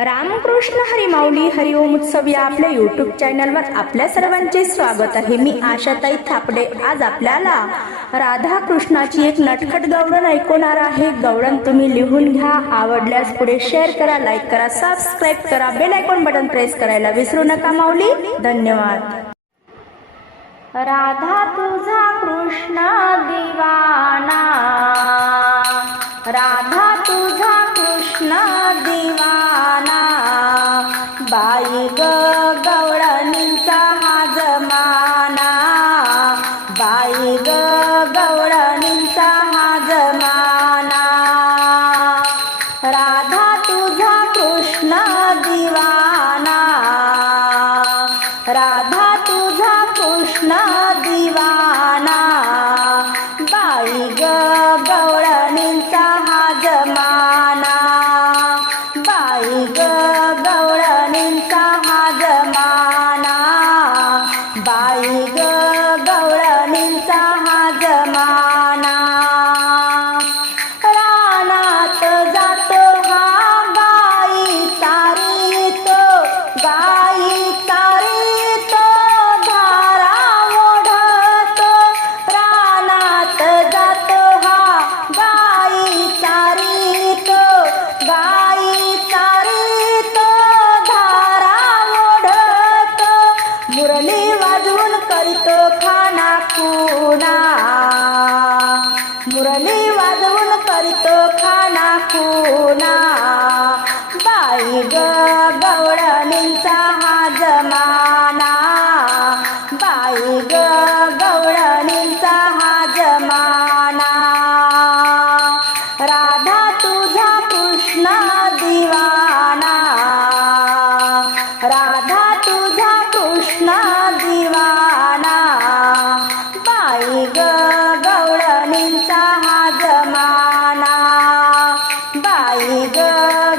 रामकृष्ण हरी माऊली हरिओम उत्सव या आपल्या यूट्यूब चॅनलवर आपल्या सर्वांचे स्वागत आहे। मी आशाताई थापडे आज आपल्याला राधा कृष्णाची एक नटखट गवळण ऐकवणार आहे। गवळण तुम्ही लिहून घ्या, आवडल्यास पुढे शेअर करा, लाईक करा, सबस्क्राईब करा, बेल आयकॉन बटन प्रेस करायला विसरू नका माऊली। धन्यवाद। राधा तुझा कृष्ण दिवाना, राधा तुझा कृष्ण दिवाना, बाई ग गवळणींचा हा जमाना, बाई ग गवळणींचा हा जमाना, राधा तुझा कृष्ण दिवाना, राधा तुझा कृष्ण दिवाना, बाई ग गवळणींचा हा जमाना, बाई ग गवळणींचा हा जमाना, बाई ग गवळणींचा हा जमाना, रानात जातो हा गाई चारीतो, गाई चारीतो, धारा ओढतो, रानात जातो हा गाई चारीतो, गाई चारीतो, धारा ओढतो, मुरली वाजवून करीतो खाना खुणा, मुरली वाजवून करीतो खाना खुणा, बाई ग गवळणींचा हा जमाना, बाई ग गवळणींचा हा जमाना, राधा तुझा कृष्ण दिवाना, राधा तुझा कृष्ण दिवाना, बाई ग गवळणींचा हा जमाना, बाई ग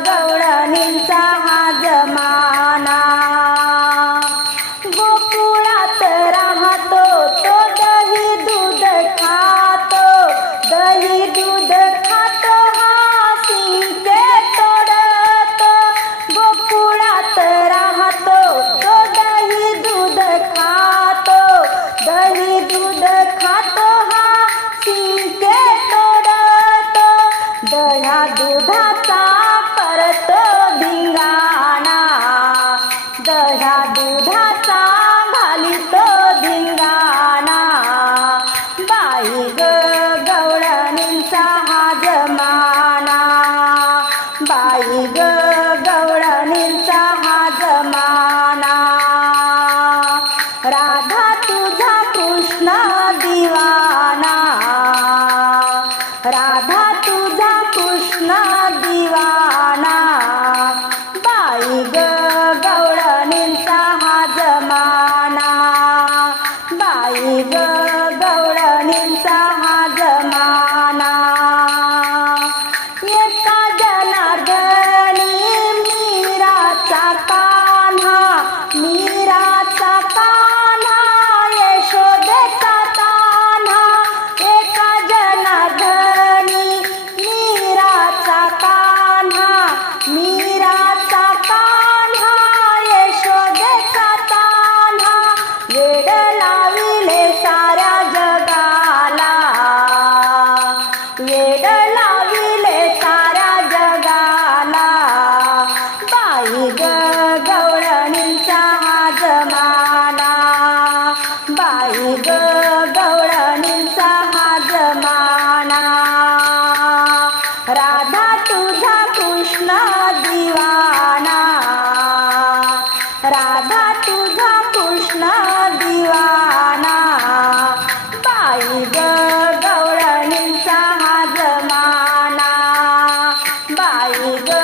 गवळणींचा हा जमाना, गोकुळात राहतो तो दही दूध खातो, दही दूध खातो हा शिंके तोडतो, गोकुळात राहतो तो दही दूध खातो, दही दूध खातो हा शिंके तोडतो, दह्या दुधाचा करतो धिंगाणा, दह्या दुधाचा घालितो धिंगाणा, बाई ग गवळणींचा हा जमाना, बाई ग गवळणींचा हा जमाना, राधा तुझा कृष्ण दिवाना, राधा तुझा कृष्ण दिवाना, बाई ग गवळणींचा हा जमाना, बाई ग गवळणींचा हा जमाना, एका जनार्दनी मीराचा कान्हा, मीराचा कान्हा, यशोदेचा तान्हा, एका जनार्दनी मीराचा कान्हा, मीराचा कान्हा, यशोदेचा तान्हा, वेड लाविले साऱ्या जगाला, वेड लाविले साऱ्या जगाला, बाई ग गवळणींचा हा जमाना, बाई ग गवळणींचा हा जमाना, राधा तुझा कृष्ण दिवाना, राधा तुझा कृष्ण दिवाना, बाई ग गवळणींचा हा जमाना, बाई ग